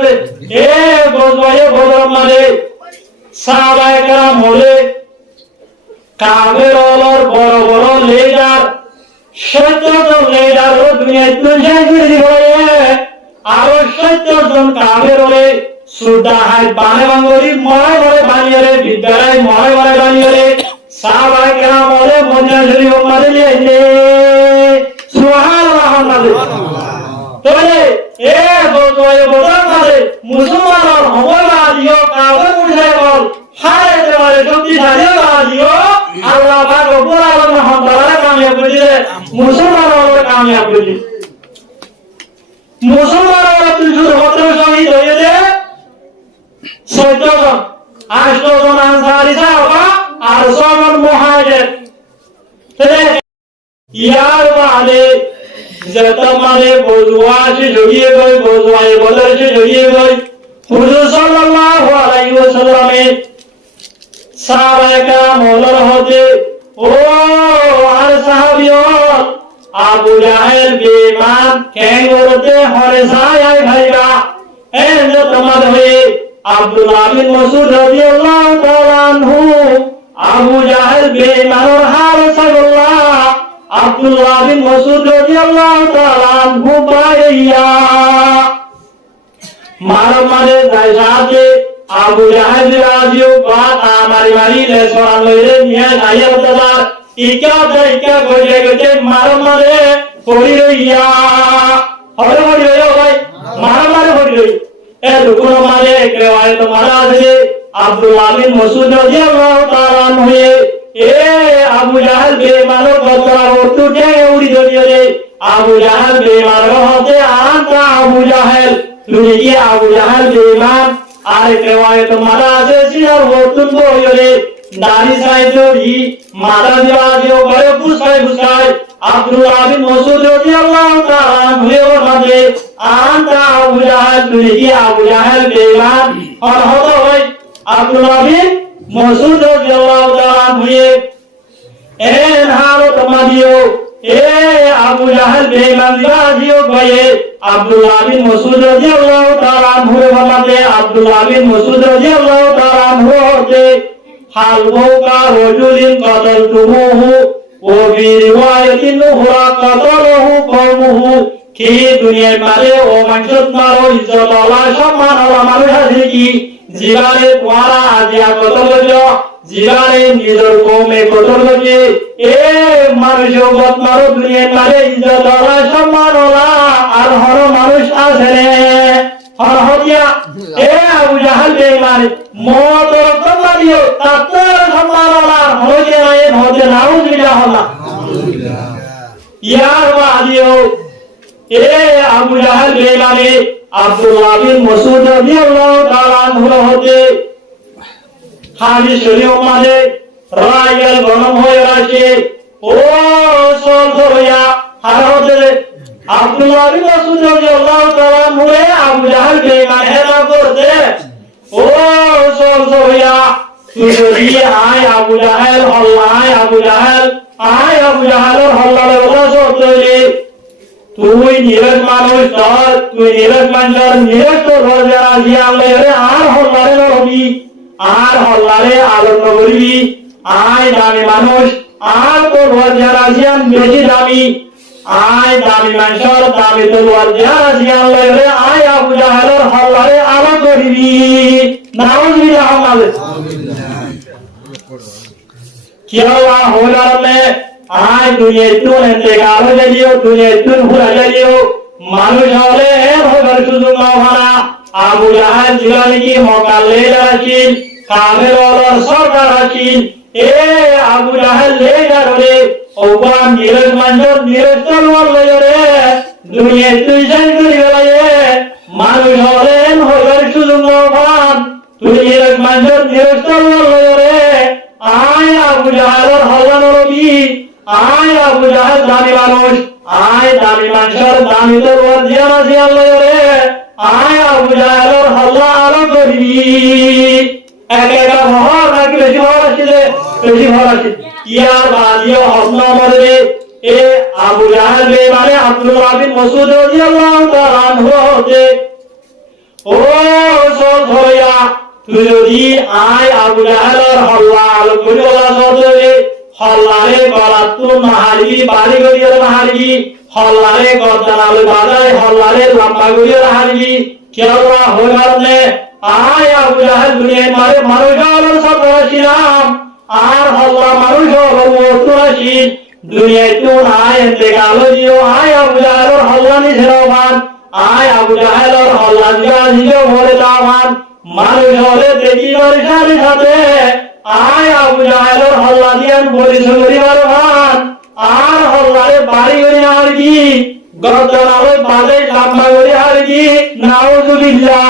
আছে এ বজবায়ে বদর মানে সাহাবায়ে কেরাম হলে কাবের অলর বড় বড় লিডার 70 জন লিডার ও দুনিয়ায় তুলজাই করে দিব আরো 70 জন কাবের হলে সুদা হাই বানে বাঙ্গরি মরে মরে বানিয়ে বিদ্যালয় মরে মরে বানিয়ে সাহাবায়ে কেরাম হলে মদিনা শরীফ মারিলে সুবহানাল্লাহ তাহলে এ বজবায়ে বদর মানে মুসলমানর হওয়া দিও কাবের মুশরিক বল হারে দেওয়ারে শক্তিশালী দিও আল্লাহ পাক রব্বুল আলামিন হন্দারা কামিয়াব করে দিলে মুসলমানরা কামিয়াব করে দিলে মুসলমানরা 317 শহীদ হয়েছে 14 জন 8 জন আনসারী সাহাবা আর 6 জন মুহাজির তাহলে ইয়ার বাদে যত মানে বজওয়াশে জড়িয়ে গই বজওয়ায়ে বদরশে জড়িয়ে গই হুজুর সাল্লাল্লাহু আলাইহি ওয়াসাল্লামের সাহাবায়ে কেরাম হলর হতে ও আর সাহাবিয়ত আবু জাহেল বেঈমান কেঙ্গরতে হরে সায়াই ভাইবা এন্ড তোমাদের হয়ে আব্দুল্লাহ বিন মাসউদ রাদিয়াল্লাহু তাআলা আনহু আবু জাহেল বেঈমানর হার সাল্লাল্লাহ আব্দুল্লাহ বিন মাসউদ রাদিয়াল্লাহু তাআলা আনহু বাইয়া মারমারে যাইসাতে আবু জাহেল রাজিও বাত আমারি মারি লে সরান লইরে নিয়া যাইয়া বতার ইকা দাইকা গজে গজে মারমারে পড়ি রইয়া হরে হরে ভাই মারমারে পড়ি রই এ রুকুন মারে কেওয়ায় তো মারা আছে আব্দুল্লাহ বিন মাসউদ রাদিয়াল্লাহু তাআলা আনহু এ আবু জাহেল বেঈমানর বতরা উঠে উড়ি ধরিয়ে আবু জাহেল বেঈমানর হতে আনতা আবু জাহেল তুই কি আবু জাহেল বেঈমান আর কেওয়ায় তো মারা আছে সিনার বর্তুন বইরে দাড়ি সাইজরি মারা দিও করে পুষাই আব্দুল্লাহ বিন মাসউদ রাদিয়াল্লাহু তাআলা আনহু মাঝে আনতা আবু জাহেল তুই কি আবু জাহেল বেঈমান আর হতো ভাই আব্দুল্লাহ বিন মাসউদ রাদিয়াল্লাহু তাআলা আনহু এন হালো তোমাদিও এ আবু জাহেল বেঈমান দিও ভাইয়ে আব্দুল্লাহ বিন মাসউদ রাদিয়াল্লাহু তাআলা আনহু মাঝে আব্দুল্লাহ বিন মাসউদ রাদিয়াল্লাহু তাআলা আনহু হতে হালবু কা রাজুলিন কাতালতুহু ওয়া ফি রিওয়ায়াতিন উখরা কাতালহু কওমুহু কি দুনিয়ার মারে ও মানুষত মারো ইজ্জত আল্লাহ সম্মান আল্লাহ মানুষ আছে কি জিবারে তোমারা আজিয়া কতল জিবারে নিজের কওমে কতল এ মানুষ বত মারো দুনিয়ার মারে ইজ্জত আল্লাহ সম্মান আল্লাহ আর হর মানুষ আছে রে হর হতিয়া এ আবু জাহেল বেঈমান মত রক্তলা দিও তার সম্মান আল্লাহ হয়ে নাই হতে নাউজুবিল্লাহ আল্লাহ ইয়ার বাদিও এ আবু জাহেল বেঈমান আব্দুল্লাহ বিন মাসউদ রাদিয়াল্লাহু তাআলা আনহু হতে হাদিস শরীফ মানে রায়াল গণম হয়ে আছে ও সল ধরিয়া আর হতে আব্দুল্লাহ বিন মাসউদ রাদিয়াল্লাহু তাআলা আনহু আবু জাহেল বেঈমান হেরা করতে ও সল ধরিয়া তুই আয় আবু জাহেল আল্লাহ আবু জাহেল আয় আবু জাহেল হল্লালে ওরা সত্যি তুই নিরজ মানুষ ধর তুই নিরজ মানুষ নিরজ তো ঘর যারা জিয়া আর হল্লারে রবি আর হল্লারে আলোক করবি আয় দামি মানুষ আর তো ঘর যারা জিয়া বেশি দামি আয় দামি মানুষের দামি তো ঘর যারা জিয়া আয় আবু জাহেলের হল্লারে আলোক করবি নাউজুবিল্লাহ কি হওয়া হলারে আয় দুনিয়া তো ইন্তেকাল হয়ে যাইও দুনিয়া তো ভুলা যাইও মানুষ হলে হবার সুযোগ না ভাড়া আবু জাহেল জিলানি কি মকালে রাখিল কামের অলর সরকার রাখিল এ আবু জাহেল লে যারে ওবা নিরজ মঞ্জর নিরজ তলওয়ার লয়ে দুনিয়া তুই জান করি গলায়ে মানুষ হলে হবার সুযোগ না ভাড়া তুই নিরজ মঞ্জর নিরজ তলওয়ার লয়ে আয় আবু জাহেলের হল্লা নবী আয় আবু জাহেল দামি মানুষ আয় দামি মানুষের দামি তো ওর জিয়ানা জিয়াল রে আয় আবু জাহেলের হল্লা আলো করবি এক এক ভর নাকি বেশি ভর আছে বেশি ভর আছে ইয়ার বাদিও হসনা মরে এ আবু জাহেল মানে আব্দুল্লাহ বিন মাসউদ রাদিয়াল্লাহু তাআলা আনহু হতে ও তুই যদি আয় আবু জাহেলের হল্লা আলো করি বলা সদরে হল্লারে গলাতু মাহারি বাড়ি গড়িয়ে মাহারি হল্লারে গর্দান আলো বাজায় হল্লারে লম্বা গড়িয়ে হারবি কেওয়া হইবারনে আয় আবু জাহেল দুনিয়ায় মারে মানুষ হলো সব ছিলাম আর হল্লা মানুষ হলো মোটরাশিল দুনিয়ায় তো আয় এতে গালো দিও আয় আবু জাহেলের হল্লা নিছেরবান আয় আবু জাহেলের হল্লা দিয়া দিও মরে দাওয়ান মানুষ হলে দেখি মানুষের সাথে আয় আবু জাহেলের হল্লা দিয়ান পরিচয় করিবার ভান আর হল্লারে বাড়ি করে আর কি গর্দান আলো বাজে লম্বা করে আর কি নাউজুবিল্লাহ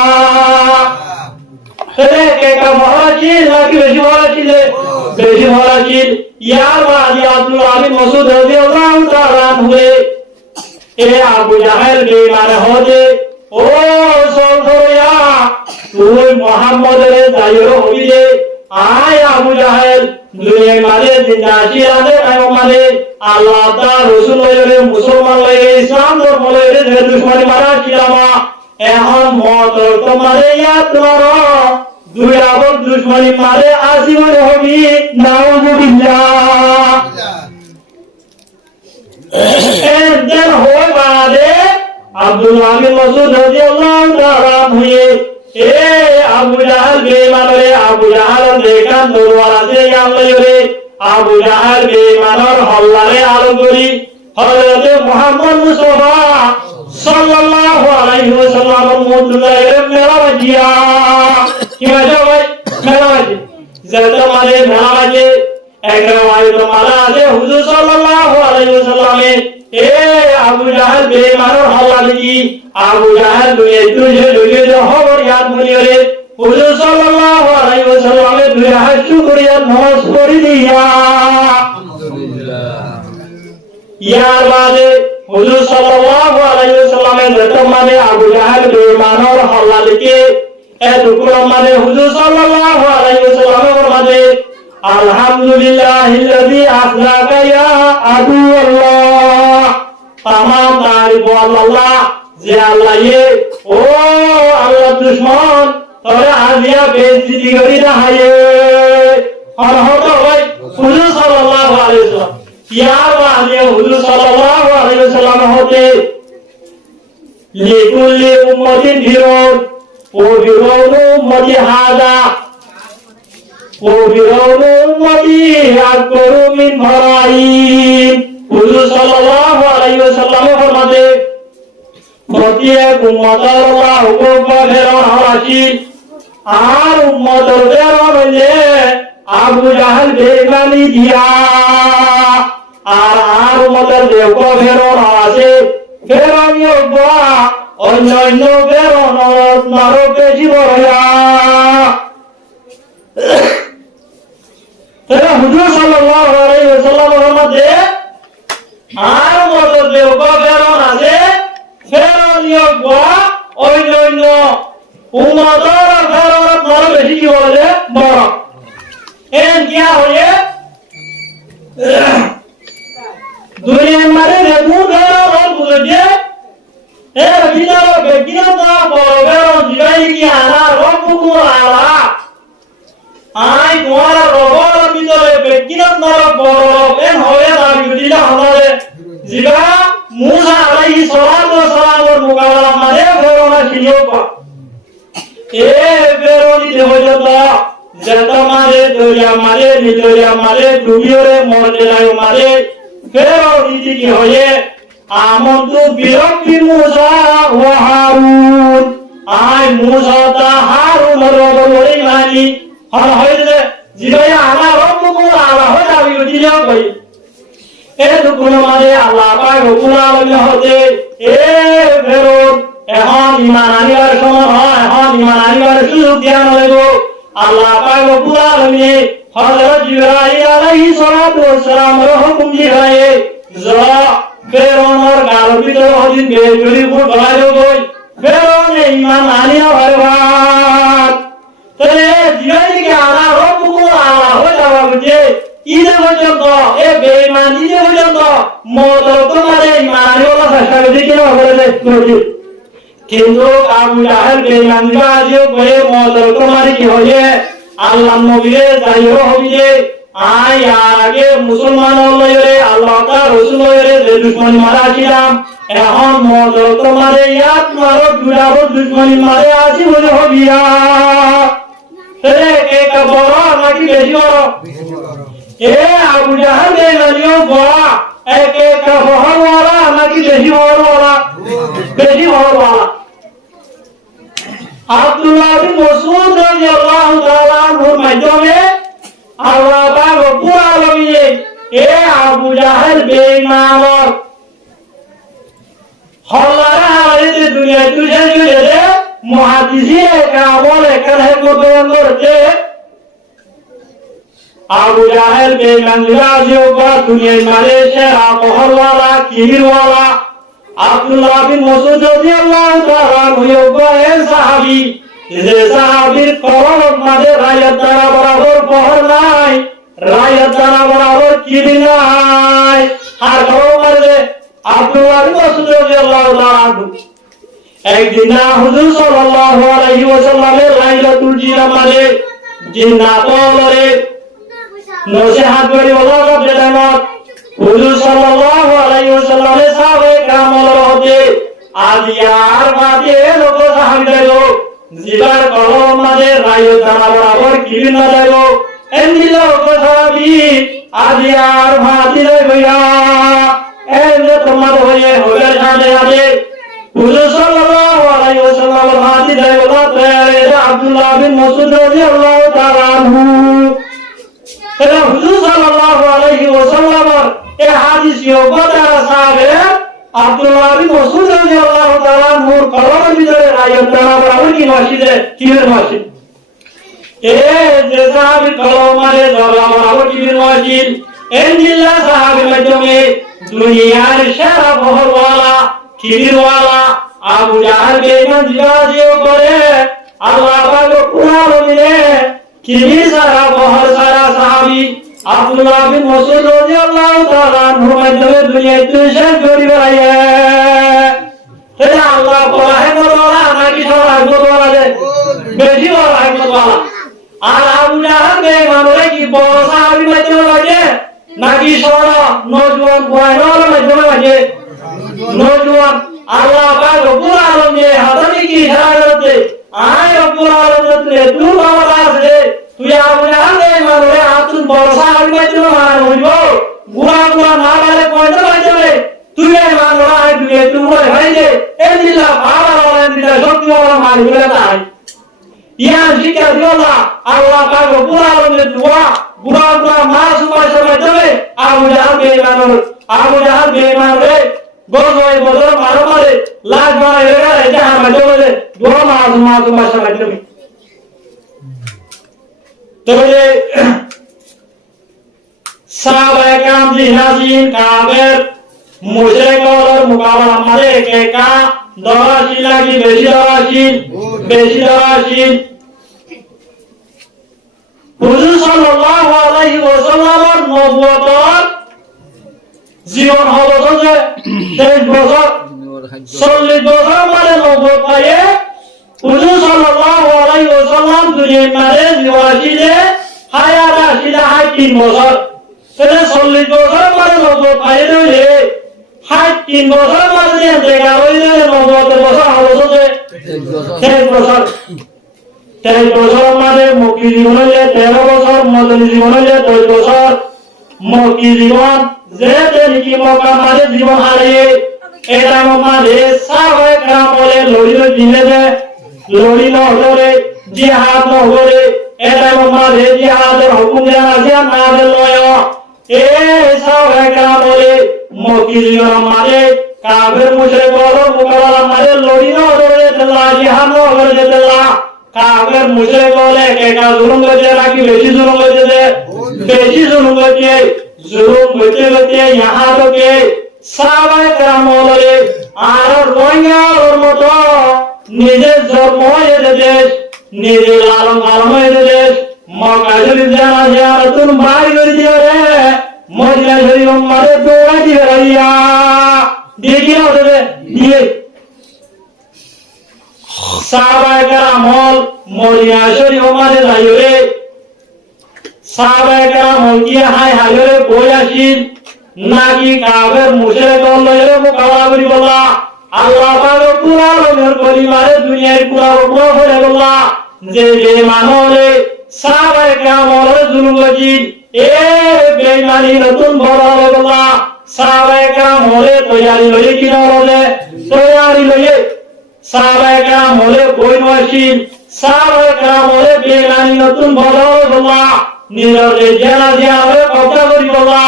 সেটা কে বলা ছিল নাকি বেশি বলা ছিল বেশি বলা ছিল ইয়ার বাদি আব্দুল আলী মাসউদ রাদিয়াল্লাহু তাআলা হুয়ে এ আবু জাহেল বেঈমান হতে ও সরয়া তুই মুহাম্মদের জায়রো হবি রে আয় আবু জাহেল দুনিয়ায় মারে জিন্দা আছিরাদে মানে আল্লাহ তাআলা রাসূল লইরে মুসলমান লইরে ইসলাম ধর্ম লইরে যে দুশমনি মারা ছিলামা এখন মত তোমারে ইয়াদ করো দুই আবর দুশমনি মারে আসিবর হবি নাউজুবিল্লাহ এদের হয় বাদে আব্দুল আমিন মাসউদ রাদিয়াল্লাহু তাআলা হুয়ে এ আবু জাহেল বেঈমানরে আবু জাহেল দেখান দরবার আছে আল্লাহরে আবু জাহেল বেঈমানর হল্লারে আলো করি হযরত মুহাম্মদ মুস্তাফা সাল্লাল্লাহু আলাইহি ওয়াসাল্লামের মুদ্দায়ে মেলা বাজিয়া কি বাজে ভাই মেলা বাজে যেটা মানে মেলা বাজে একরামায় তো মারা আছে হুজুর সাল্লাল্লাহু আলাইহি ওয়াসাল্লামে এ আবু জাহেল বেঈমানর হল্লা দেখি আবু জাহেল দুনিয়ায় যে খবর ইয়াদ মনিরে হুজুর সাল্লাল্লাহু আলাইহি ওয়াসাল্লামে দুই হাত শুকরিয়া নামাজ পড়ি দিয়া আলহামদুলিল্লাহ ইয়ার বাদে হুজুর সাল্লাল্লাহু আলাইহি ওয়াসাল্লামে যেটা মানে আবু জাহেল বেঈমানর হল্লা দেখি এ টুকুর মানে হুজুর সাল্লাল্লাহু আলাইহি ওয়াসাল্লামের মাঝে আলহামদুলিল্লাহিল্লাযী আখলাকা ইয়া আদু আল্লাহ तमाम तारीफ अल्लाह जे अल्लाह ये ओ अल्लाह दुश्मन तोरे आजिया बेइज्जती करी ना हाये और होतो भाई हुजूर सल्लल्लाहु अलैहि वसल्लम यार वाले हुजूर सल्लल्लाहु अलैहि वसल्लम होते लिकुल्ली उम्मतिन फिरौन ओ फिरौन उम्मती हादा ओ फिरौन उम्मती अकबरु मिन फराइन হুজুর সাল্লাল্লাহু আলাইহি ওয়াসাল্লামে ফরমাতে প্রত্যেক উম্মতের আল্লাহ হুকুম ফেরাউন হলাছি আর উম্মতের ফেরাউন হইলে আবু জাহেল বেঈমানি দিয়া আর উম্মতের দেওক ফেরাউন আছে ফেরাউনি হবা অন্যান্য ফেরাউন আরো বেশি বড়য়া তাহলে হুজুর সাল্লাল্লাহু আলাইহি ওয়াসাল্লামের ফরমাতে আর মত দেওক ফেরাউন আছে ফেরাউনি হবা অন্যান্য উম্মতের ফেরাউন আরো বেশি কি বলে বড় এন কি হয় দুনিয়ার মানে রেমু ফেরাউন বুঝে এ বিদার বেগিনা তো বড় ফেরাউন জিগাই কি আলা রব্বুকু আলা আই তোমার রবর ভিতরে বেগিনা নর বড় এন হয় দাবি দিলা হলে জিগা মুসা আলাইহিস সালাতু ওয়াস সালামের মুকাবিলা মানে ফেরাউন ছিলবা এ ফেরাউন দেবজত যেটা মারে দরিয়া মারে নিদরিয়া মারে ডুবিওরে মরতে যায় মারে ফেরাউন কি হয় আমন্তু বিরব্বি মুসা ওয়া হারুন আই মুসা তা হারুনের রবরে মানি হল হইছে জিবাই আমার রব্বুকু আলা হয় দাবি দিলা কই এ দুকুন মারে আল্লাহ পাক হুকুম আলমে হতে এ ফেরাউন এখন ঈমান আনিবার সময় হয় এখন ঈমান আনিবার সুযোগ দেয়া হইব আল্লাহ পাক হুকুম আলমে হযরত জিবরাইল আলাইহিস সালাতু ওয়াস সালামের হুকুম দিলায়ে যা ফেরাউনের গাল ভিতর হদিন বেজুরি ফুট গলায় গই ফেরাউন ঈমান আনিয়া ভাইবাত তবে জিবরাইলকে আলা রব্বুকু আলা হয়ে যাওয়া বুঝে ইদে পর্যন্ত এ বেঈমান ইদে পর্যন্ত মত তোমারে ঈমান আনিওলা চেষ্টা করে কি না করে কিন্তু আবু জাহেল বেঈমান আজিও কয়ে মদর তোমারি কি হয়ে আল্লাহ নবীরে যাইও হবিয়ে আই আর আগে মুসলমান লইরে আল্লাহ তাআলা রাসূল লইরে যে দুশমনি মারা ছিলাম এখন মদর তোমারে ইয়াত মারো দুরাবো দুশমনি মারে আসি বলে হবিয়া রে কে কা বড় নাকি বেশি বড় এ আবু জাহেল বেঈমানিও বড় একে কা বড় ওয়ালা নাকি বেশি বড় ওয়ালা বেশি বড় ওয়ালা আব্দুল্লাহ বিন মাসউদ রাদিয়াল্লাহু তাআলা আনহুর মাধ্যমে আল্লাহ পাক রব্বুল আলামিন এ আবু জাহেল বেঈমান হল্লারা আইতে দুনিয়া তুলে দিলে মুহাদ্দিসিনে কামল এখানে বর্ণনা করতে আবু জাহেল বেঈমান রাজিও বা দুনিয়ায় মারে সেরা মহল্লারা কিরওয়ালা আব্দুল্লাহ বিন মাসউদ রাদিয়াল্লাহু তাআলা ওই সাহাবী যে সাহাবীর কলম মাঝে রায়াত দ্বারা বরাবর পহর নাই রায়াত দ্বারা বরাবর কিরি নাই আর কলম মাঝে আব্দুল্লাহ বিন মাসউদ রাদিয়াল্লাহু তাআলা একদিন হুজুর সাল্লাল্লাহু আলাইহি ওয়াসাল্লামের লাইলাতুল জিনামালে জিন্নাতরে নসিহত করে ওয়াজ দেনামত হুজুর সাল্লাল্লাহু আলাইহি ওয়াসাল্লামের সাহাবে কামল হতে আজিয়ার বাদে লোক সাহাবীদের জিবার কলম মাঝে রায় দানা বরাবর কিরি না দেবো এমনি লোক সাহাবী আজিয়ার ভাতি লইয়া এমনি তোমার হয়ে হয়ে সাথে সাথে হুজুর সাল্লাল্লাহু আলাইহি ওয়াসাল্লামের ভাতি দেবো আব্দুল্লাহ বিন মাসউদ রাদিয়াল্লাহু তাআলা আনহু এটা হুজুর সাল্লাল্লাহু আলাইহি ওয়াসাল্লামের এই হাদিস ইবাদা সাহাবে আব্দুল্লাহ বিন মাসউদ রাদিয়াল্লাহু তাআলা আনহুর কলমের ভিতরে আয়াত দ্বারা বরাবর কি মসজিদে কির মসজিদ এ যে সাহাবীর কলম মানে দ্বারা বরাবর কি মসজিদ এই জিল্লা সাহাবীর মাধ্যমে দুনিয়ার সেরা বহরওয়ালা কিরওয়ালা আবু জাহেল বেঈমান জিবাজিও করে আল্লাহ পাক কুরআন মিলে কিরি সারা বহর সারা সাহাবী আব্দুল্লাহ বিন মাসউদ রাদিয়াল্লাহু তাআলা আনহুর মাধ্যমে দুনিয়ায় তুষার করি বেড়াইয়ে এটা আল্লাহ বলা হে বলা নাকি সবাই বলা যে বেশি বলা হে বলা আর আবু জাহেল বেঈমানরে কি বড় সাহাবী মাধ্যমে লাগে নাকি সরা নওজওয়ান বয়নর মাধ্যমে লাগে নওজওয়ান আল্লাহ পাক রব্বুল আলামিন হাদানি কি হারাতে আয় রব্বুল আলামিন তুই বাবা আছে তুই আবু জাহেল বেঈমানরে আতুন বড় সাহাবী মাধ্যমে হইব গুরা গুরা না বলে কয়টা বাজে তুই মানরা আই তুই বলে ভাই যে এই দিলা বাবা বলে দিলা সত্যি বড় মারি বলে তাই ইয়া শিক্ষা দিওলা আল্লাহ পাক রব্বুল আলামিন দোয়া গুরা গুরা মাসুমা সময় দেবে আবু জাহেল বেঈমানরে গজয় বদর মারো মারে লাখ মারে এরা এটা আমাদের বলে দোয়া মাসুমা সময় দেবে তবে সাহাবায়ে کرام জিনাজিন কাবের মুশরিকর মুকাবিলা মারে কে কা দরাশি লাগি বেশি দরাশি হুজুর সাল্লাল্লাহু আলাইহি ওয়াসাল্লামের নবুয়তর জীবন হলো যে 23 বছর 40 বছর মানে নবুয়ত পায়ে হুজুর সাল্লাল্লাহু আলাইহি ওয়াসাল্লাম দুনিয়ায় মারে নিওয়াসিলে হায়াত আসিলা 3 বছর সেটা 40 বছর মানে নবুয়ত পায়ে রইলে 3 বছর মানে দেখা হইলে নবুয়ত বছর হলো যে 23 বছর 23 বছর মানে মক্কি জীবন হইলে 13 বছর মদনী জীবন হইলে 10 বছর মক্কি জীবন যে দেখি মক্কা মানে জীবন হারিয়ে এটা মানে সাহাবায়ে کرام বলে লড়িল দিলে যে লড়িল হলে জিহাদ নহলে এটা মানে জিহাদের হুকুম জানা আছে না লয় এ সাহাবায়ে کرام বলে মক্কি জীবন মানে কাফের মুশরিক বড় মুকাবিলা মানে লড়িল হলে আল্লাহ জিহাদ নহলে আল্লাহ কাফের মুশরিক বলে একা জুলুম করে নাকি বেশি জুলুম করে বেশি জুলুম করে জুলুম করতে করতে यहाँ লোকে সাহাবায়ে کرام বলে আর রোহিঙ্গার মতো নিজের জন্ম হয়েছে দেশ নিজের লালন পালন হয়েছে দেশ মক্কা শরীফ জানা জিয়ারতুন বাড়ি করে দিও রে মদিনা শরীফ মারে দৌড়া দিয়ে রাইয়া দিয়ে কি হবে দিয়ে সাহাবায়ে কেরাম হল মদিনা শরীফ মাঝে যাইরে সাহাবায়ে কেরাম হল কি হাই হাইরে বই আসিল নাকি কাফের মুশরিক লইরে মোকাবেলা করি বলা আল্লাহ পাক পুরা রঙের পরিবারে দুনিয়ার পুরা রকম হয়ে গেল যে মানুষে সাহাবায়ে কেরাম হল জুলুম করেছিল এ বেঈমানি নতুন বড় হয়ে গেল সাহাবায়ে কেরাম হলে তৈয়ারি লইয়ে কি হলে তৈয়ারি লইয়ে সাহাবায়ে কেরাম হলে বই নয়শীল সাহাবায়ে কেরাম হলে বেঈমানি নতুন বড় হয়ে গেল নিজের জেনা হয়ে কথা করি বলা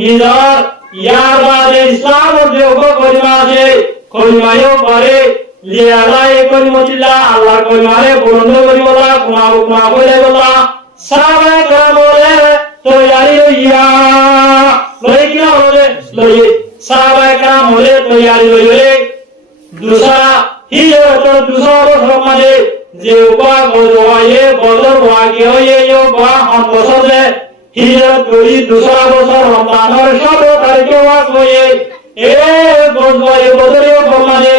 নিজের ইয়ার বাদে ইসলামের যে করিমা আছে করিমায়ও করে লিয়ালাই করিমতিল্লাহ আল্লাহ করিমারে বন্ধ করি বলা কুমা বলে বলা সাহাবায়ে কেরাম হলে তৈয়ারি লইয়া লই কি হলে লই সাহাবায়ে কেরাম হলে তৈয়ারি লইলে দুসরা হিজরত দুসরা বছর মাঝে যে উপা গজওয়ায়ে বদর ওয়াকে হয়ে বা বছরে হিজরত করি দুসরা বছর রমজানের 17 তারিখে ওয়াক হয়ে এ গজওয়ায়ে বদরেও মাঝে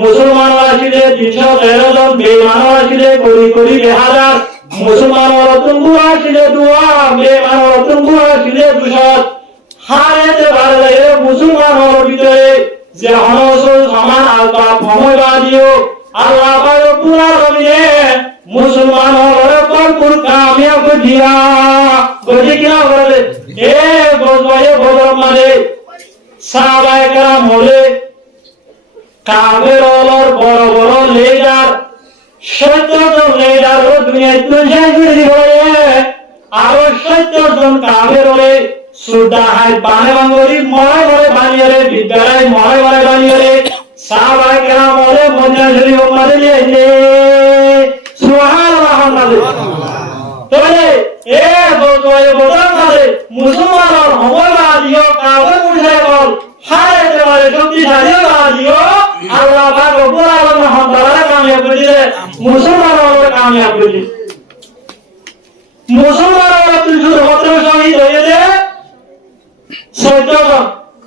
মুসলমানরা আসিলে 313 জন বেঈমানরা আসিলে করি 2000 মুসলমানরা তুঙ্গুরা আসিলে দুয়া বেঈমানরা তুঙ্গুরা আসিলে 200 হারেতে ভালো মুসলমানদের ভিতরে যে অনসল সমান আলতা ভমবাদিও আল্লাহ পাক পুরা জমিনে মুসলমানদের ভরপুর কামিয়াব দিয়া গজি কিনা বলে এ গজওয়ায়ে বদর মানে সাহাবায়ে কেরাম হলে কাফেরদের বড় বড় লিডার 70 জন লিডার দুনিয়ায় তুলজাই করে দিবলে আর 70 জন কাফের হলে সুদা হাই বানে বাঙ্গরি মরে বানিয়ে রে বিদ্যালয় মরে বানিয়ে রে সাহাবায়ে কেরাম হলে মদিনা শরীফ মাঝে লিয়ে সুবহানাল্লাহ তাহলে এ গজওয়ায়ে বদর মাঝে মুসলমানদের হমবাদিও কাফের মুশরিকল হারাতে পারে শক্তিশালী বাদিও আল্লাহ পাক রব্বুল আলামিন হন্দারা কামিয়াব করে দিলে মুসলমানদের কামিয়াব করে দিলে মুসলমানরা 317 শহীদ হয়েছে 14 জন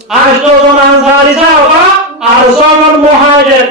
8 জন আনসারী সাহাবা আর 6 জন মুহাজির